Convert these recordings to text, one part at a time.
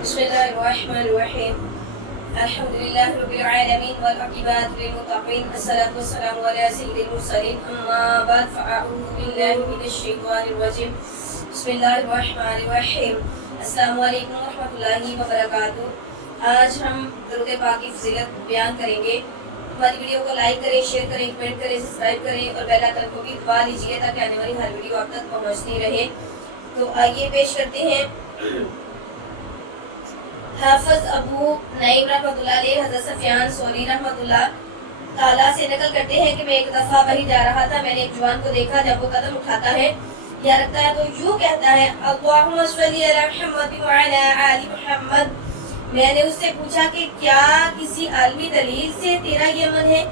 بسم الله الرحمن الرحيم الحمد لله رب العالمين والعاقبة للمتقين الصلاة والسلام على سيد المرسلين أما بعد فأعوذ بالله من الشيطان الرجيم بسم الله الرحمن الرحيم السلام علیکم ورحمۃ اللہ وبرکاتہ۔ آج ہم درود پاک کی فضیلت بیان کریں گے۔ ہماری ویڈیو کو لائک کریں، شیئر کریں، کمنٹ کریں، سبسکرائب کریں اور بیل آئیکن کو بھی دبا لیجیے تاکہ آنے والی ہر ویڈیو آپ تک پہنچتی رہے۔ تو آئیے پیش کرتے ہیں حافظ ابو نعیم رحمۃ اللہ علیہ حضرت سفیان ثوری رحمۃ اللہ تعالیٰ سے نقل کرتے ہیں کہ میں ایک دفعہ وہیں جا رہا تھا، میں نے ایک جوان کو دیکھا جب وہ قدم اٹھاتا ہے یا رکھتا ہے تو یوں کہتا ہے اللہم صلی علی محمد وعلی آل محمد۔ میں نے اس سے پوچھا کہ کیا کسی عالمی دلیل سے تیرا یہ من ہے؟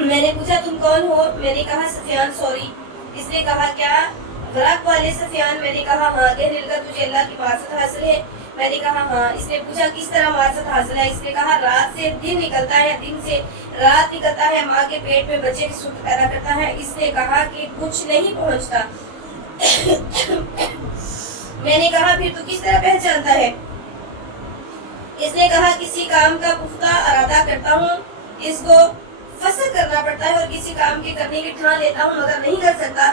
میں نے پوچھا تم کون ہو؟ میں نے کہا سفیان ثوری۔ اس نے کہا کیا غرق والے سفیان؟ میں نے کہا ہاں۔ کہنے لگا تجھے اللہ کی معرفت حاصل ہے؟ میں نے کہا ہاں۔ اس نے پوچھا کس طرح معرفت حاصل ہے؟ اس نے کہا رات سے دن نکلتا ہے، دن سے رات نکلتا ہے، ماں کے پیٹ میں بچے کی صورت پیدا کرتا ہے۔ اس نے کہا کہ کچھ نہیں پہنچتا۔ میں نے کہا پھر تو کس طرح پہچانتا ہے؟ اس نے کہا کسی کام کا پختہ ارادہ کرتا ہوں، اس کو فسخ کرنا پڑتا ہے اور کسی کام کے کرنے کی ٹھان لیتا ہوں مگر نہیں کر سکتا۔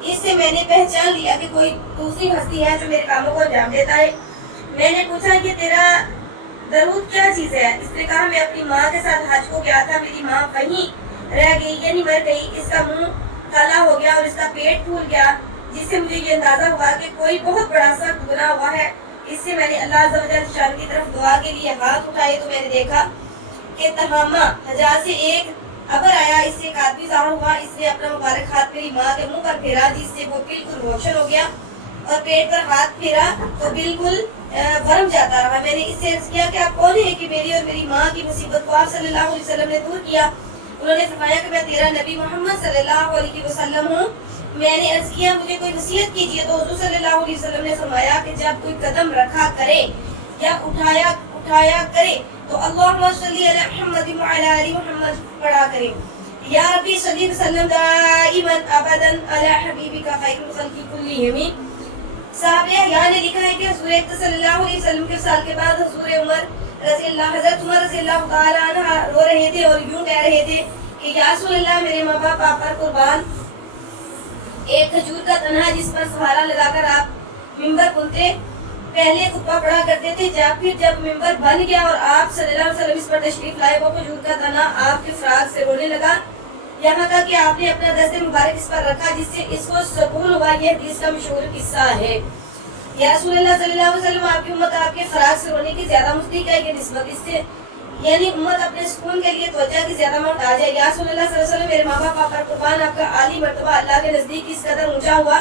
اس سے میں نے پہچان لیا کہ کوئی دوسری ہستی ہے جو میرے کاموں کو انجام دیتا ہے۔ میں نے پوچھا کہ تیرا درود کیا چیز ہے؟ اس نے کہا میں اپنی ماں کے ساتھ حج کو گیا تھا، میری ماں وہیں رہ گئی یعنی مر گئی، اس کا منہ کالا ہو گیا اور اس کا پیٹ پھول گیا، جس سے مجھے یہ اندازہ ہوا کہ کوئی بہت بڑا سخت گناہ ہوا ہے۔ اس سے میں نے اللہ عز و جل شان کی طرف دعا کے لیے ہاتھ اٹھائے تو میں نے دیکھا کہ تہامہ حجاز سے ایک ابر آیا، اس سے ایک آدمی ظاہر ہوا۔ اس نے اپنا مبارک ہاتھ میری ماں کے منہ پر پھیرا جس سے وہ بالکل روشن ہو گیا اور پیٹ پر ہاتھ پھیرا تو بالکل ورم جاتا رہا۔ میں نے اس سے عرض کیا کہ آپ کون ہیں کہ میری اور میری ماں کی مصیبت کو آپ صلی اللہ علیہ وسلم نے دور کیا؟ انہوں نے فرمایا کہ میں تیرا نبی محمد صلی اللہ علیہ وسلم ہوں۔ میں نے عرض کیا مجھے کوئی نصیحت کیجیے تو حضور صلی اللہ علیہ وسلم نے فرمایا کہ جب کوئی قدم رکھا کرے یا اٹھایا کرے تو اللہم صلی علی محمد وعلی آل محمد پڑھا کرے۔ یا ربی صلی وسلم دائما ابدا علی حبیبک خیر الخلق کلہم۔ صاحب احیاء نے لکھا ہے کہ حضور صلی اللہ علیہ وسلم کے سال کے بعد حضرت عمر رضی اللہ تعالیٰ عنہ رو رہے تھے اور یوں کہہ رہے تھے کہ یا رسول اللہ میرے ماں باپ آپ پر قربان، ایک کھجور کا تنہ جس پر سہارا لگا کر آپ ممبر بنتے، پہلے خطبہ پڑھا کرتے تھے، جب ممبر بن گیا اور آپ صلی اللہ علیہ وسلم اس پر تشریف لائے وہ کھجور کا تنہ آپ کے فراق سے رونے لگا، یہاں تک کہ آپ نے اپنا دست مبارک اس پر رکھا جس سے اس کو سکون ہوا۔ یہ حدیث کا مشہور قصہ ہے۔ یا رسول اللہ صلی اللہ علیہ وسلم آپ کی امت آپ کے فراق سے رونے کی زیادہ مستحق ہے کہ نسبت اس سے یعنی امت اپنے سکون کے لیے توجہ کی زیادہ محتاج ہے۔ یا رسول اللہ صلی اللہ علیہ وسلم میرے ماں باپ آپ پر قربان، آپ کا عالی مرتبہ اللہ کے نزدیک اس قدر اونچا ہوا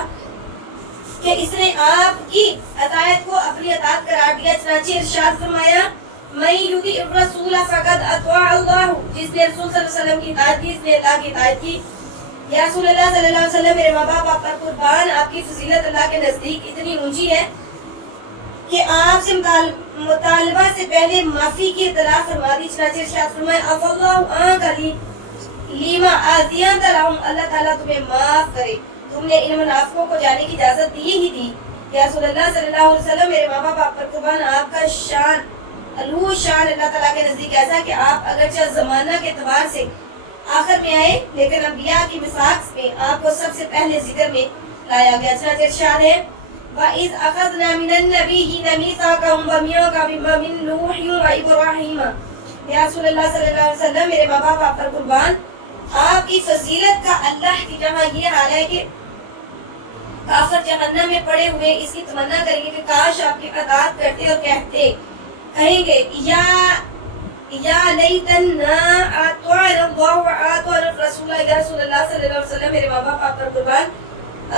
کہ اس نے آپ کی اطاعت کو اپنی اطاعت قرار دیا۔ چنانچہ ارشاد فرمایا میں یطیع الرسول فقد اطاع اللہ، جس نے رسول صلی اللہ علیہ وسلم کی اطاعت کی اس نے اللہ کی اطاعت کی۔ یا رسول اللہ صلی اللہ علیہ وسلم میرے ماں باپ آپ پر قربان، آپ کی فضیلت اللہ کے نزدیک اتنی اونچی ہے کہ آپ سے مطالبہ سے پہلے معافی کی اطلاع فرما دی۔ چنانچہ ارشاد فرمایا عفا اللہ عنک لیما آذینت لہم، اللہ تعالیٰ تمہیں معاف کرے، تم نے ان منافقوں کو جانے کی اجازت دی ہی دی۔ یا رسول اللہ صلی اللہ علیہ وسلم میرے ماں باپ آپ پر قربان، آپ کا شان علو شان اللہ تعالیٰ کے نزدیک ایسا کہ آپ اگرچہ زمانہ کے اعتبار سے آخر میں آئے لیکن انبیاء کی مساق میں آپ کو سب سے پہلے ذکر میں لایا گیا۔ چنانچہ ارشاد ہے وَإِذْ أَخَذْنَا مِنَ النَّبِيِّينَ مِيثَاقَهُمْ وَمِنْكَ وَمِن نُوحٍ وَإِبْرَاهِيمَ۔ یا رسول اللہ صلی اللہ علیہ وسلم میرے ماں باپ آپ پر قربان، آپ کی فضیلت کا اللہ کی جہاں یہ حال ہے کہ کافر جہنم میں پڑے ہوئے اس کی تمنا کریں گے کہ کاش آپ کی اطاعت کرتے اور کہیں گے یا لیتنا اطعنا اللہ واطعنا الرسول۔ یا رسول اللہ صلی اللہ علیہ وسلم میرے ماں باپ آپ پر قربان،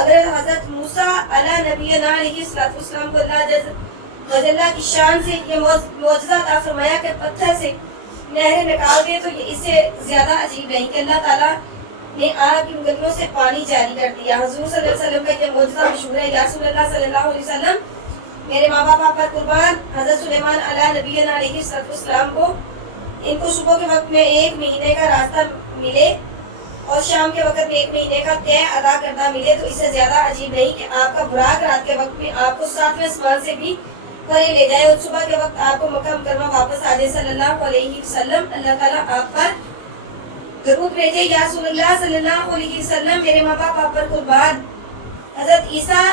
اگر حضرت موسیٰ علیہ نبینا علیہ السلام کو اللہ جل کی شان سے یہ معجزہ عطا فرمایا کہ پتھر سے نہریں نکال دے تو یہ اس سے زیادہ عجیب نہیں کہ اللہ تعالیٰ نے آپ کی انگلیوں سے پانی جاری کر دیا۔ حضور صلی اللہ علیہ وسلم کا یہ معجزہ مشہور ہے۔ یا رسول اللہ صلی اللہ علیہ وسلم میرے ماں باپ آپ پر قربان، حضرت سلیمان علیہ نبینا علیہ السلام کو ان کو صبح کے وقت میں 1 مہینے کا راستہ ملے اور شام کے وقت میں 1 مہینے کا طے ادا کردہ ملے تو اس سے زیادہ عجیب نہیں کہ آپ کا براق رات کے وقت میں آپ کو 7ویں آسمان سے بھی پر ہی لے جائے اور صبح کے وقت آپ کو مکہ مکرمہ واپس آ جائے صلی اللہ علیہ وسلم، اللہ تعالیٰ آپ پر درود بھیجے، یا رسول اللہ صلی اللہ علیہ وسلم میرے ماں باپ آپ پر قربان۔ حضرت عیسیٰ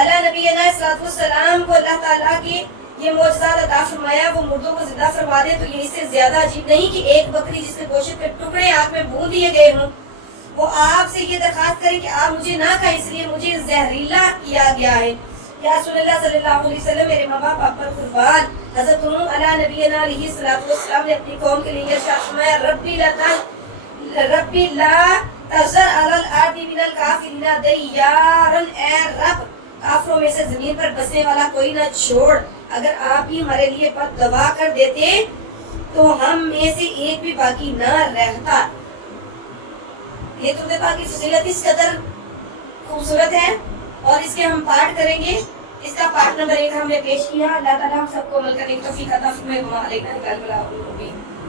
علیہ نبینا الصلوۃ والسلام کو اللہ تعالیٰ کی یہ معجزات عطا فرمایا، وہ مردوں کو زندہ فرما دے، تو یہ اس سے زیادہ عجیب نہیں کہ ایک بکری جس کے گوشت کے ٹکڑے آگ میں بھون دیے گئے ہوں، وہ آپ سے یہ درخواست کرے کہ آپ مجھے نہ کھائیں، اس لیے مجھے زہریلا کیا گیا ہے۔ یا رسول اللہ صلی اللہ علیہ وسلم میرے ماں باپ آپ پر قربان۔ حضرت نوح علیہ نبینا علیہ الصلوۃ والسلام نے اپنی قوم کے لیے ارشاد فرمایا، ربی لا تذر علی الارض من الکافرین دیارا، اے رب کافروں میں سے زمین پر بسنے والا کوئی نہ چھوڑ، اگر آپ ہی ہمارے لیے بد دعا کر دیتے تو ہم میں سے ایک بھی باقی نہ رہتا۔ یہ درود پاک کی فضیلت اس قدر خوبصورت ہے اور اس کے ہم پارٹ کریں گے۔ اس کا پارٹ نمبر 1 ہم نے پیش کیا۔ اللہ تعالیٰ ہم سب کو عمل کرنے کی توفیق عطا فرمائے۔ وما علینا الا البلاغ المبین۔